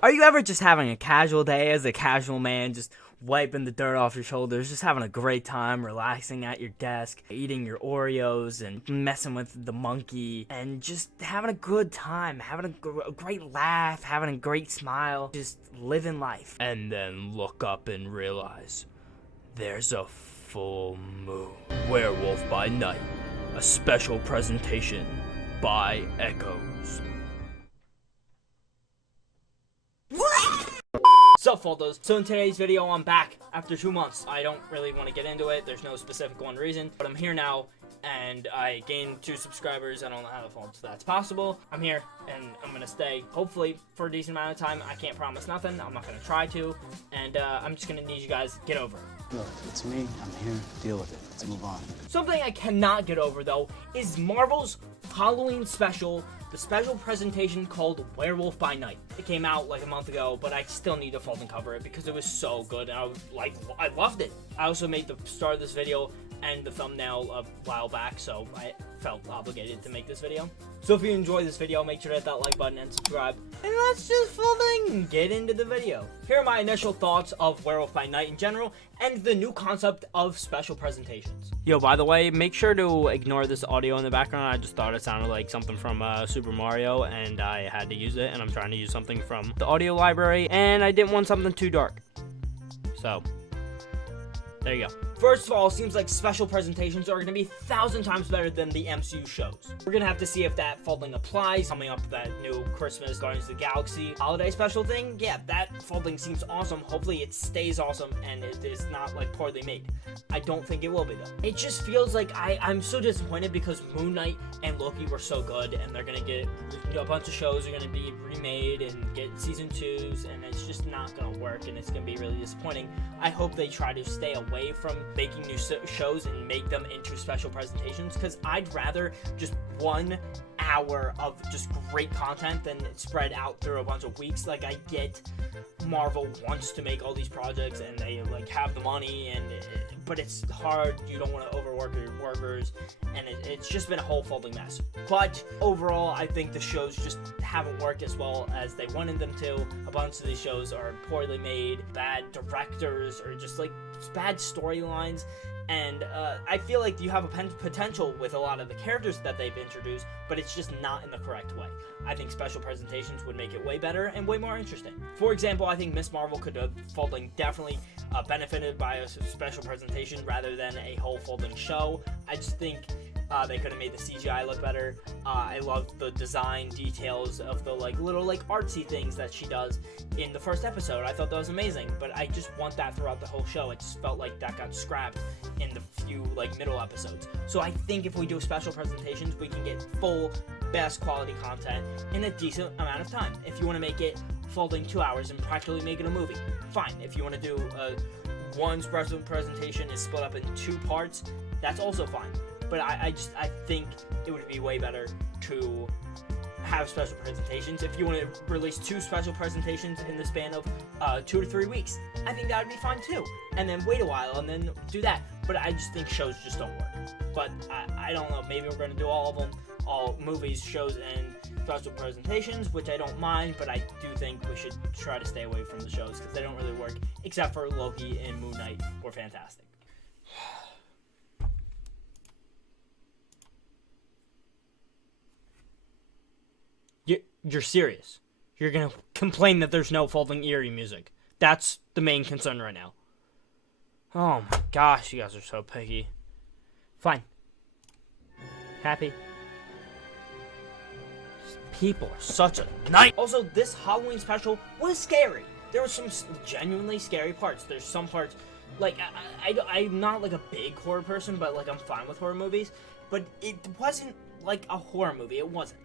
Are you ever just having a casual day as a casual man, just wiping the dirt off your shoulders, just having a great time, relaxing at your desk, eating your Oreos and messing with the monkey, and just having a good time, having a great laugh, having a great smile, just living life? And then look up and realize there's a full moon. Werewolf by Night, a special presentation by Echoes. Sup, Faldos? So in today's video, I'm back after 2 months. I don't really want to get into it. There's no specific one reason, but I'm here now, and I gained 2 subscribers. I don't know how the fuck that's possible. I'm here, and I'm gonna stay, hopefully, for a decent amount of time. I can't promise nothing. I'm not gonna try to, and I'm just gonna need you guys to get over it. Look, it's me. I'm here. Deal with it. Let's move on. Something I cannot get over, though, is Marvel's Halloween special, the special presentation called Werewolf by Night. It came out like a month ago, but I still need to fold and cover it because it was so good, and I loved it. I also made the start of this video and the thumbnail a while back, so I felt obligated to make this video. So if you enjoyed this video, make sure to hit that like button and subscribe. And let's just folding get into the video. Here are my initial thoughts of Werewolf by Night in general, and the new concept of special presentations. Yo, by the way, make sure to ignore this audio in the background. I just thought it sounded like something from Super Mario, and I had to use it, and I'm trying to use something from the audio library, and I didn't want something too dark. So, there you go. First of all, it seems like special presentations are going to be 1,000 times better than the MCU shows. We're going to have to see if that folding applies. Coming up, that new Christmas Guardians of the Galaxy holiday special thing, yeah, that folding seems awesome. Hopefully it stays awesome and it is not like poorly made. I don't think it will be though. It just feels like I'm so disappointed because Moon Knight and Loki were so good, and they're going to get, a bunch of shows are going to be remade and get season 2s, and it's just not going to work, and it's going to be really disappointing. I hope they try to stay away from making new shows and make them into special presentations, because I'd rather just 1 hour of just great content than spread out through a bunch of weeks. Like, I get Marvel wants to make all these projects and they like have the money, but it's hard. You don't want to overwork your workers, and it's just been a whole folding mess. But overall, I think the shows just haven't worked as well as they wanted them to. A bunch of these shows are poorly made, bad directors, or just like bad storylines. And I feel like you have a potential with a lot of the characters that they've introduced, but it's just not in the correct way. I think special presentations would make it way better and way more interesting. For example, I think Miss Marvel could have folding definitely benefited by a special presentation rather than a whole folding show. I just think they could have made the CGI look better. I love the design details of the little artsy things that she does in the first episode. I thought that was amazing, but I just want that throughout the whole show. It just felt like that got scrapped in the few middle episodes. So I think if we do special presentations, we can get full, best quality content in a decent amount of time. If you want to make it folding 2 hours and practically make it a movie, fine. If you want to do one special presentation is split up in 2 parts, that's also fine. But I think it would be way better to have special presentations. If you want to release 2 special presentations in the span of 2 to 3 weeks, I think that would be fine too. And then wait a while and then do that. But I just think shows just don't work. But I don't know. Maybe we're going to do all of them, all movies, shows, and special presentations, which I don't mind. But I do think we should try to stay away from the shows because they don't really work, except for Loki and Moon Knight were fantastic. You're serious. You're gonna complain that there's no folding eerie music. That's the main concern right now. Oh my gosh, you guys are so picky. Fine. Happy. People are such a night. Also, this Halloween special was scary. There were some genuinely scary parts. There's some parts, I'm not a big horror person, but I'm fine with horror movies. But it wasn't like a horror movie. It wasn't.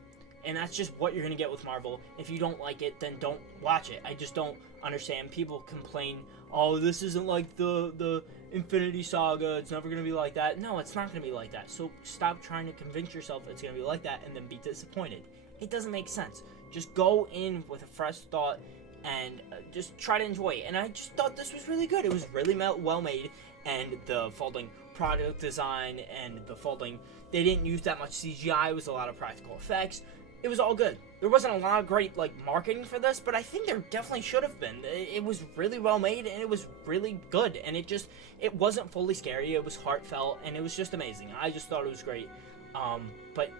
And that's just what you're going to get with Marvel. If you don't like it, then don't watch it. I just don't understand. People complain, oh, this isn't like the Infinity Saga. It's never going to be like that. No, it's not going to be like that. So stop trying to convince yourself it's going to be like that and then be disappointed. It doesn't make sense. Just go in with a fresh thought and just try to enjoy it. And I just thought this was really good. It was really well made. And the folding product design and the folding, they didn't use that much CGI. It was a lot of practical effects. It was all good. There wasn't a lot of great, like, marketing for this, but I think there definitely should have been. It was really well made, and it was really good, and it wasn't fully scary, it was heartfelt, and it was just amazing. I just thought it was great. But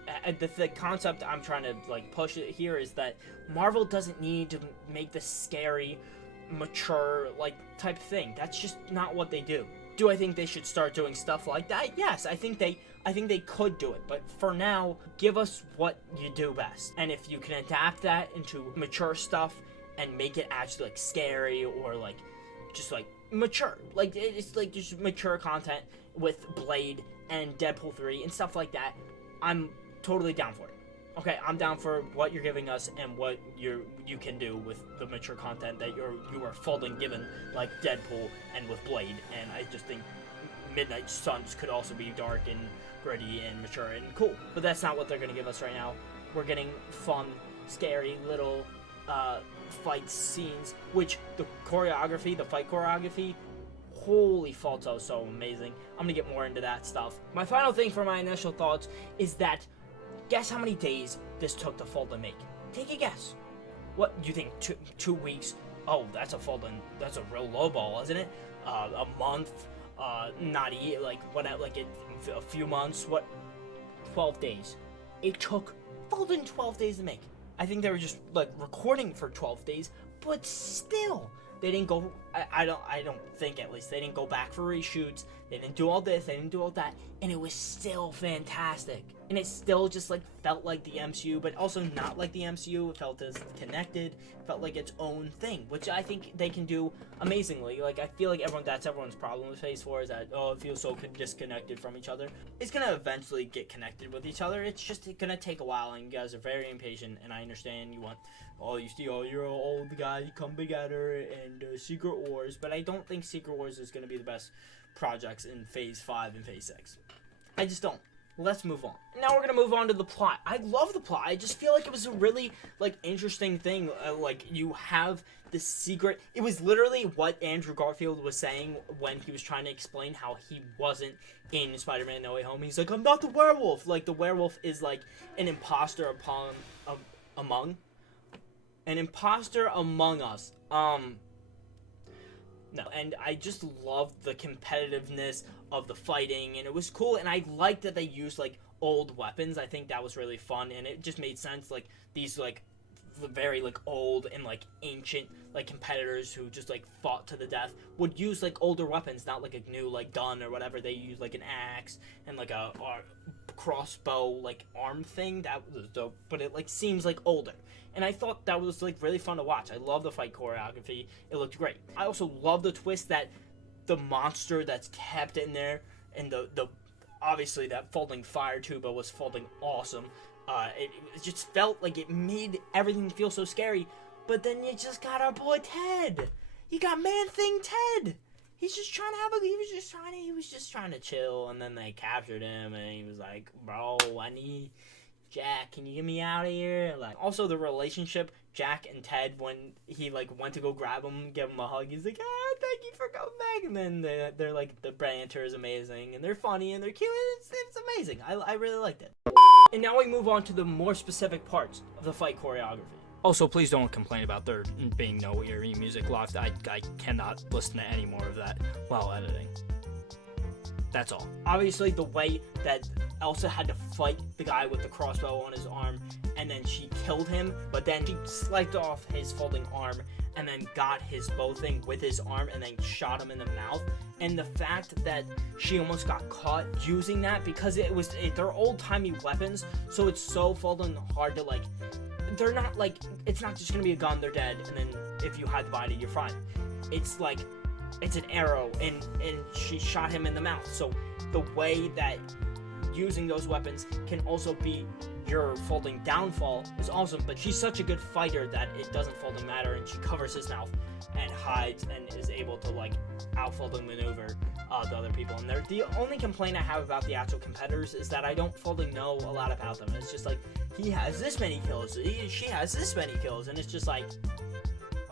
the concept I'm trying to, like, push it here is that Marvel doesn't need to make this scary, mature, like, type thing. That's just not what they do. Do I think they should start doing stuff like that? Yes, I think they could do it, but for now, give us what you do best. And if you can adapt that into mature stuff and make it actually, like, scary or, like, just, like, mature. Like, it's, like, just mature content with Blade and Deadpool 3 and stuff like that, I'm totally down for it. Okay, I'm down for what you're giving us and what you can do with the mature content that you are folding given, like Deadpool and with Blade. And I just think Midnight Suns could also be dark and gritty and mature and cool. But that's not what they're going to give us right now. We're getting fun, scary little fight scenes, which the fight choreography, holy falto, so amazing. I'm going to get more into that stuff. My final thing for my initial thoughts is that guess how many days this took to fold and make? Take a guess. What do you think? 2 weeks? Oh, that's a real low ball, isn't it? A month? Not like what? Like a few months? What? 12 days. It took folding 12 days to make. I think they were just like recording for 12 days, but still, they didn't go. I don't think, at least, they didn't go back for reshoots. They didn't do all this. They didn't do all that, and it was still fantastic. And it still just like felt like the MCU, but also not like the MCU. It felt as connected. It felt like its own thing, which I think they can do amazingly. Like, I feel like that's everyone's problem with Phase 4 is that, oh, it feels so disconnected from each other. It's gonna eventually get connected with each other. It's just gonna take a while, and you guys are very impatient, and I understand you want, you see all your old guys come together and Secret Wars, but I don't think Secret Wars is gonna be the best projects in Phase 5 and Phase 6. I just don't. Let's move on. Now we're gonna move on to the plot. I love the plot. I just feel like it was a really, like, interesting thing. Like, you have the secret. It was literally what Andrew Garfield was saying when he was trying to explain how he wasn't in Spider-Man No Way Home. He's like, I'm not the werewolf. Like, the werewolf is, like, an imposter among us. No, and I just loved the competitiveness of the fighting, and it was cool, and I liked that they used, like, old weapons. I think that was really fun, and it just made sense, like, these, like, very, like, old and, like, ancient, like, competitors who just, like, fought to the death would use, like, older weapons, not, like, a new, like, gun or whatever. They use, like, an axe and, like, a crossbow, like, arm thing. That was dope, but it, like, seems, like, older. And I thought that was, like, really fun to watch. I love the fight choreography. It looked great. I also love the twist that the monster that's kept in there, and the obviously that folding fire tuba was folding awesome. It just felt like it made everything feel so scary. But then you just got our boy Ted. You got Man-Thing Ted. He was just trying to chill, and then they captured him, and he was like, bro, I need Jack, can you get me out of here? Like, also the relationship, Jack and Ted, when he, like, went to go grab him, give him a hug, he's like, thank you for coming back. And then they're like, the banter is amazing, and they're funny, and they're cute. It's amazing. I really liked it. And now we move on to the more specific parts of the fight choreography. Also, please don't complain about there being no eerie music left. I cannot listen to any more of that while editing. That's all. Obviously, the way that Elsa had to fight the guy with the crossbow on his arm, and then she killed him, but then she sliced off his folding arm, and then got his bow thing with his arm, and then shot him in the mouth. And the fact that she almost got caught using that, because they're old-timey weapons, so it's so folding hard to, like, they're not, like, it's not just gonna be a gun, they're dead, and then if you hide the body, you're fine. It's like, it's an arrow, and she shot him in the mouth. So the way that using those weapons can also be your folding downfall is awesome, but she's such a good fighter that it doesn't folding matter, and she covers his mouth and hides and is able to, like, out-folding maneuver the other people. And the only complaint I have about the actual competitors is that I don't folding know a lot about them. It's just like, he has this many kills, she has this many kills, and it's just like,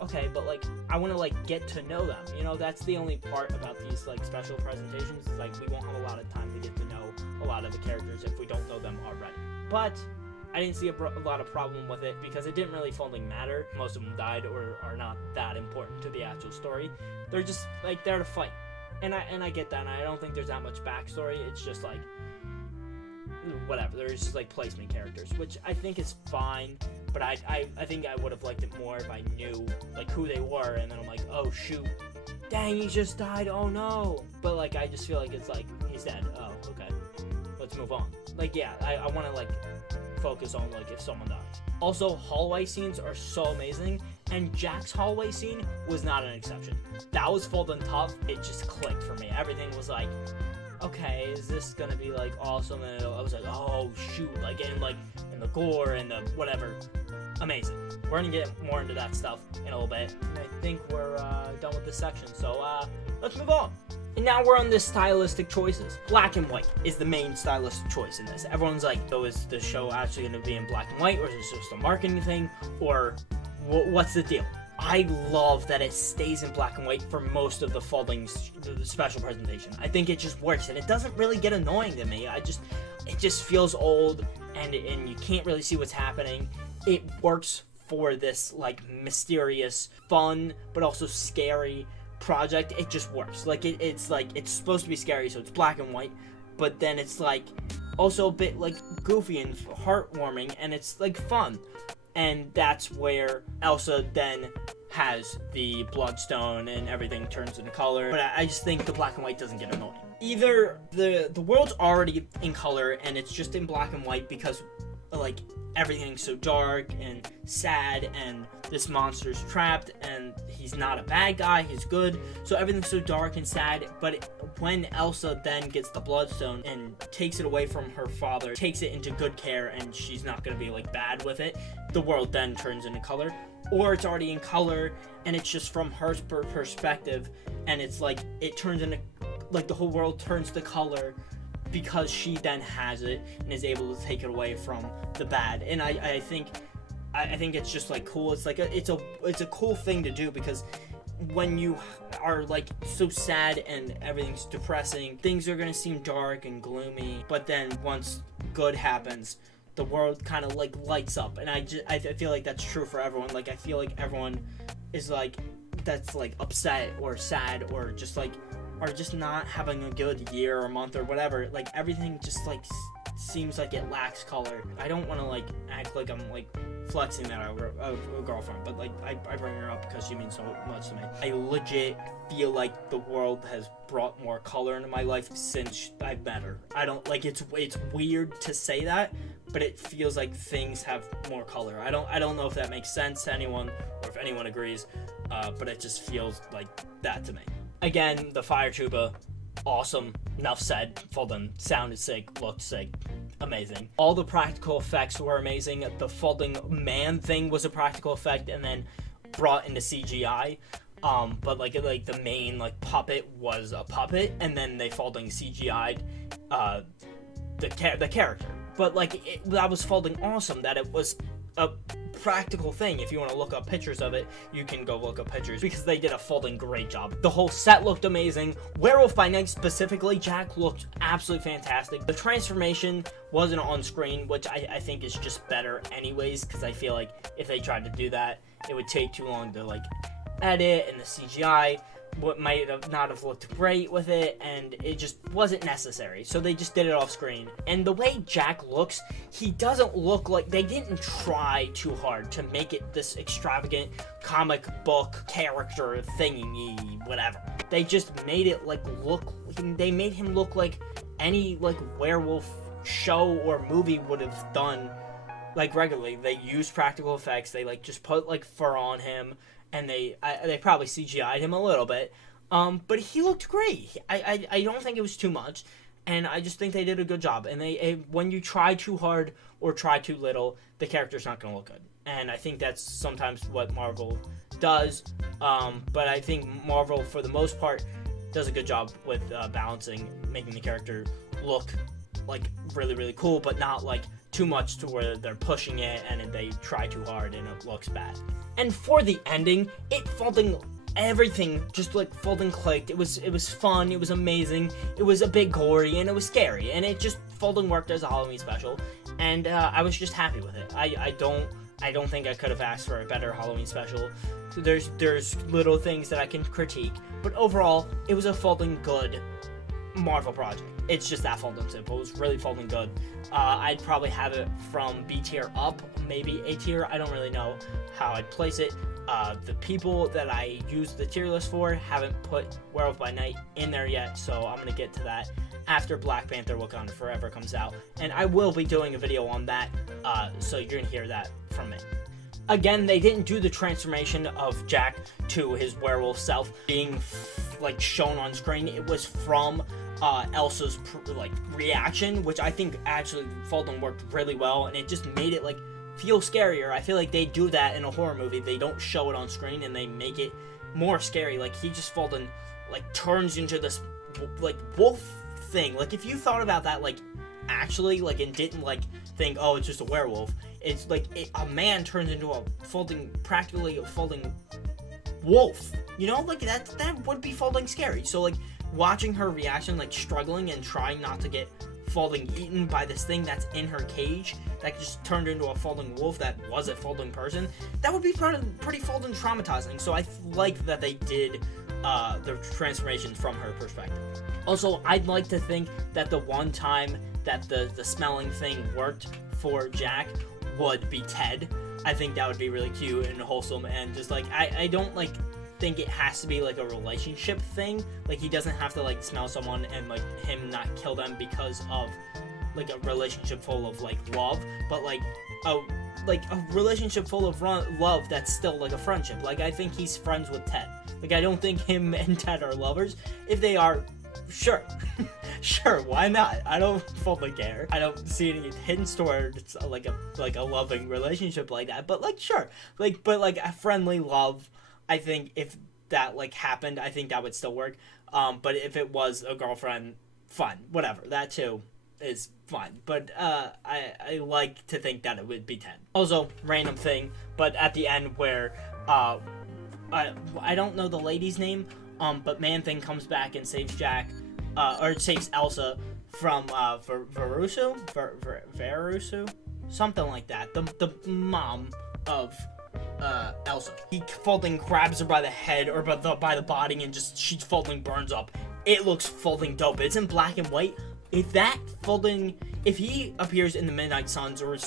okay, but, like, I want to, like, get to know them. You know, that's the only part about these, like, special presentations. It's like, we won't have a lot of time to get to know a lot of the characters if we don't know them already. But I didn't see a lot of problem with it because it didn't really folding matter. Most of them died or are not that important to the actual story. They're just like there to fight, and I get that. And I don't think there's that much backstory. It's just like whatever. There's just like placement characters, which I think is fine. But I think I would have liked it more if I knew like who they were, and then I'm like, oh shoot, dang, he just died. Oh no. But like I just feel like it's like he's dead. Oh okay, let's move on. Like yeah, I want to like focus on like if someone dies. Also, hallway scenes are so amazing, and Jack's hallway scene was not an exception. That was folding tough. It just clicked for me. Everything was like, okay, is this gonna be like awesome? And I was like, oh shoot, like in the gore and the whatever, amazing. We're gonna get more into that stuff in a little bit, and I think we're done with this section. So let's move on. And now we're on the stylistic choices. Black and white is the main stylistic choice in this. Everyone's like, oh, is the show actually going to be in black and white, or is this just a marketing thing, or what's the deal? I love that it stays in black and white for most of the folding the special presentation. I think it just works, and it doesn't really get annoying to me. It just feels old, and you can't really see what's happening. It works for this like mysterious, fun, but also scary project. It just works. Like it's supposed to be scary, so it's black and white, but then it's like also a bit like goofy and heartwarming, and it's like fun. And that's where Elsa then has the bloodstone and everything turns into color. But I just think the black and white doesn't get annoying. Either the world's already in color and it's just in black and white because like everything's so dark and sad, and this monster's trapped, and he's not a bad guy, he's good, so everything's so dark and sad. But when Elsa then gets the bloodstone and takes it away from her father, takes it into good care, and she's not gonna be like bad with it, the world then turns into color. Or it's already in color and it's just from her perspective, and it's like it turns into like the whole world turns to color because she then has it and is able to take it away from the bad. And I think it's just like cool. It's like it's a cool thing to do, because when you are like so sad and everything's depressing, things are gonna seem dark and gloomy. But then once good happens, the world kind of like lights up. And I feel like that's true for everyone. Like I feel like everyone is like that's like upset or sad or just like are just not having a good year or month or whatever. Like everything just like seems like it lacks color. I don't want to like act like I'm like flexing that over a girlfriend, but like I bring her up because she means so much to me. I legit feel like the world has brought more color into my life since I've met her. I don't like it's weird to say that, but it feels like things have more color. I don't know if that makes sense to anyone or if anyone agrees, but it just feels like that to me. Again, the fire tuba, awesome. Enough said. Folding sounded sick, looked sick, amazing. All the practical effects were amazing. The folding man thing was a practical effect and then brought into CGI. But like the main like puppet was a puppet, and then they folding CGI'd the character. But like that was folding awesome. That it was a practical thing. If you want to look up pictures of it, you can go look up pictures, because they did a folding great job. The whole set looked amazing. Werewolf by Night specifically, Jack looked absolutely fantastic. The transformation wasn't on screen, which I think is just better anyways, because I feel like if they tried to do that, it would take too long to like edit, and the CGI might have not have looked great with it, and it just wasn't necessary, so they just did it off screen. And the way Jack looks, he doesn't look like they didn't try too hard to make it this extravagant comic book character thingy whatever. They just made it like they made him look like any like werewolf show or movie would have done like regularly. They used practical effects. They like just put like fur on him, and they probably CGI'd him a little bit, but he looked great. I don't think it was too much, and I just think they did a good job. And when you try too hard or try too little, the character's not going to look good. And I think that's sometimes what Marvel does, but I think Marvel, for the most part, does a good job with balancing, making the character look like really, really cool, but not like too much to where they're pushing it and they try too hard and it looks bad. And for the ending, everything just like folding clicked. It was fun, it was amazing, it was a bit gory, and it was scary, and it just folding worked as a Halloween special. and I was just happy with it. I don't think I could have asked for a better Halloween special. So there's little things that I can critique, but overall, it was a fucking good Marvel project. It's just that fucking simple. It was really fucking good. I'd probably have it from B tier up, maybe A tier. I don't really know how I'd place it. The people that I used the tier list for haven't put Werewolf by Night in there yet, so I'm gonna get to that after Black Panther Wakanda Forever comes out, and I will be doing a video on that, so you're gonna hear that from me. Again, they didn't do the transformation of Jack to his werewolf self being like shown on screen. It was from Elsa's reaction, which I think actually Fulton worked really well, and it just made it like feel scarier. I feel like they do that in a horror movie. They don't show it on screen and they make it more scary. Like he just Fulton like turns into this like wolf thing. Like if you thought about that like actually like and didn't like think, oh, it's just a werewolf. It's like a man turns into a practically a folding wolf. You know, like that would be folding scary. So like watching her reaction, like struggling and trying not to get folding eaten by this thing that's in her cage that just turned into a folding wolf that was a folding person, that would be pretty folding traumatizing. So I like that they did the transformations from her perspective. Also, I'd like to think that the one time that the smelling thing worked for Jack would be Ted. I think that would be really cute and wholesome, and just like I don't like think it has to be like a relationship thing. Like he doesn't have to like smell someone and like him not kill them because of like a relationship full of like love, but like a relationship full of love that's still like a friendship. Like I think he's friends with Ted. Like I don't think him and Ted are lovers. If they are, sure. Sure, why not? I don't fully care. I don't see any hints towards like a loving relationship like that. But like sure. But a friendly love, I think if that like happened, I think that would still work. But if it was a girlfriend, fine. Whatever. That too is fine. But I like to think that it would be 10. Also, random thing, but at the end where I don't know the lady's name, but Man-Thing comes back and saves Jack, or saves Elsa from Verusu? Verusu? Something like that. The mom of Elsa. He folding grabs her by the head or by the body and just she folding burns up. It looks folding dope. It's in black and white. If he appears in the Midnight Suns or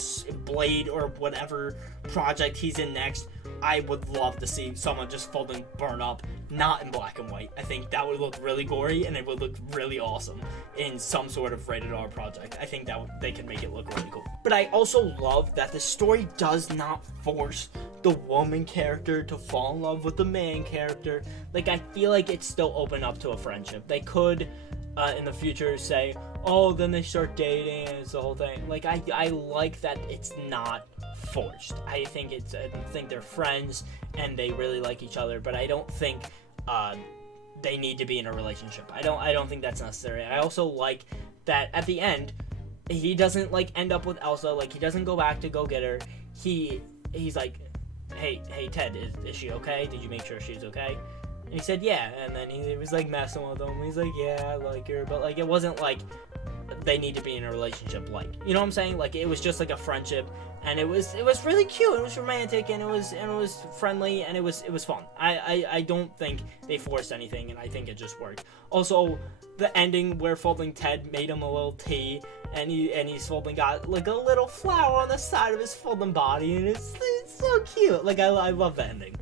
Blade or whatever project he's in next, I would love to see someone just folding burn up, not in black and white. I think that would look really gory and it would look really awesome in some sort of rated R project. I think that they can make it look really cool. But I also love that the story does not force the woman character to fall in love with the man character. Like I feel like it's still open up to a friendship. They could in the future say, oh, then they start dating and it's the whole thing. Like I like that it's not forced. I think they're friends and they really like each other, but I don't think they need to be in a relationship. I don't think that's necessary. I also like that at the end he doesn't like end up with Elsa. Like he doesn't go back to go get her. He's like, hey Ted, is she okay? Did you make sure she's okay? And he said yeah, and then he was like messing with him. He's like, yeah, I like her, but like it wasn't like they need to be in a relationship. Like, you know what I'm saying? Like it was just like a friendship, and it was really cute. It was romantic, and it was friendly, and it was fun. I don't think they forced anything, and I think it just worked. Also, the ending where Folding Ted made him a little tea, and he's folding got like a little flower on the side of his folding body, and it's so cute. Like I love the ending.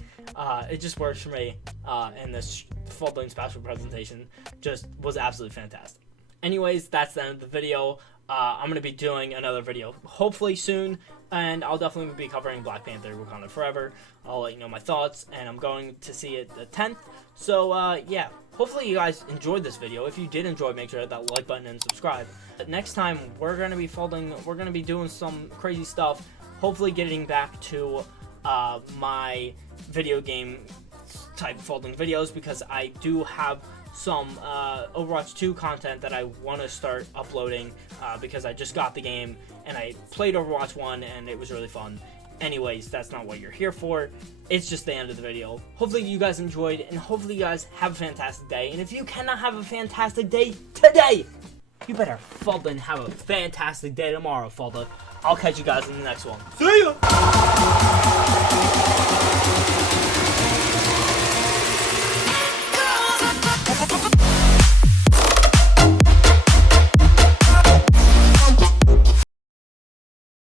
It just works for me, and this folding special presentation just was absolutely fantastic. Anyways, that's the end of the video. I'm going to be doing another video hopefully soon, and I'll definitely be covering Black Panther Wakanda Forever. I'll let you know my thoughts, and I'm going to see it the 10th. So, yeah, hopefully you guys enjoyed this video. If you did enjoy, make sure to hit that like button and subscribe. Next time, we're going to be doing some crazy stuff, hopefully getting back to my video game type folding videos, because I do have some Overwatch 2 content that I want to start uploading, because I just got the game and I played Overwatch 1 and it was really fun. Anyways, that's not what you're here for. It's just the end of the video. Hopefully you guys enjoyed, and hopefully you guys have a fantastic day. And if you cannot have a fantastic day today, you better fold and have a fantastic day tomorrow, Folda. I'll catch you guys in the next one. See ya!